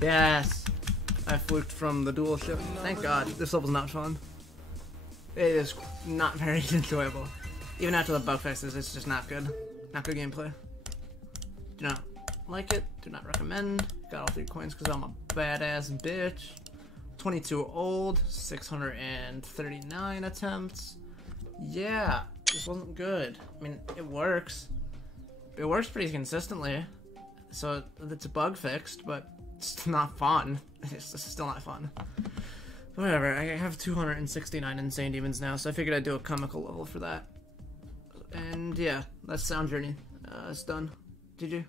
Yes! I fluked from the dual ship. Thank God. This level's not fun. It is not very enjoyable. Even after the bug fixes, it's just not good. Not good gameplay. Do not like it. Do not recommend. Got all 3 coins because I'm a badass bitch. 22 old. 639 attempts. Yeah. This wasn't good. I mean, it works. It works pretty consistently. So it's bug fixed, but it's not fun. It's still not fun. Whatever, I have 269 insane demons now, so I figured I'd do a comical level for that. And yeah, that's Sound Journey. It's done. GG.